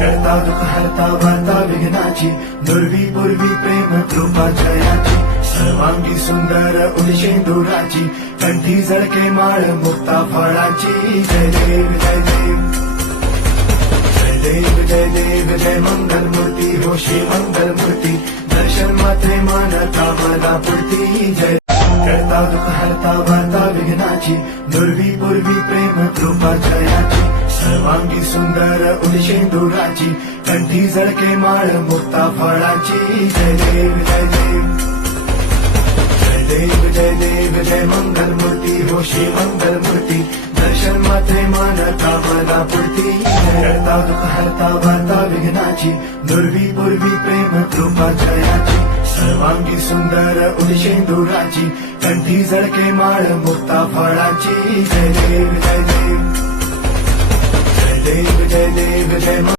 करता दुःख हरता वार्ता विघ्नाची, दुर्वी पूर्वी प्रेम कृपा जयाची, सर्वांगी सुंदर उलशेंदुराची, कंठी जळके माळ मुक्ता फळाची. जय देव जय देव जय देव जय देव जय मंगल मूर्ती हो श्री मंगल मूर्ती, दर्शन मात्रे मान कामना पूर्ती. जय करता दुःख हरता वार्ता विघ्नाची, दुर्वी पूर्वी प्रेम कृपा जयाची, सर्वांगी सुंदर उलशेंदुराची, कंठी जळके माळ मुक्ता फळाची. जय देव जय देव जय देव जय देव जय मंगल मूर्ती हो श्री मंगल मूर्ती, दर्शन मात्रे मान कामना पूर्ती. करता दुःख हरता वार्ता विघ्नाची, दुर्वी पूर्वी प्रेम कृपा जयाची, सर्वांगी सुंदर उलशेंदुराची, कंठी जळके माळ मुक्ता फळाची. जय देव जय देव जय देव जय देव जय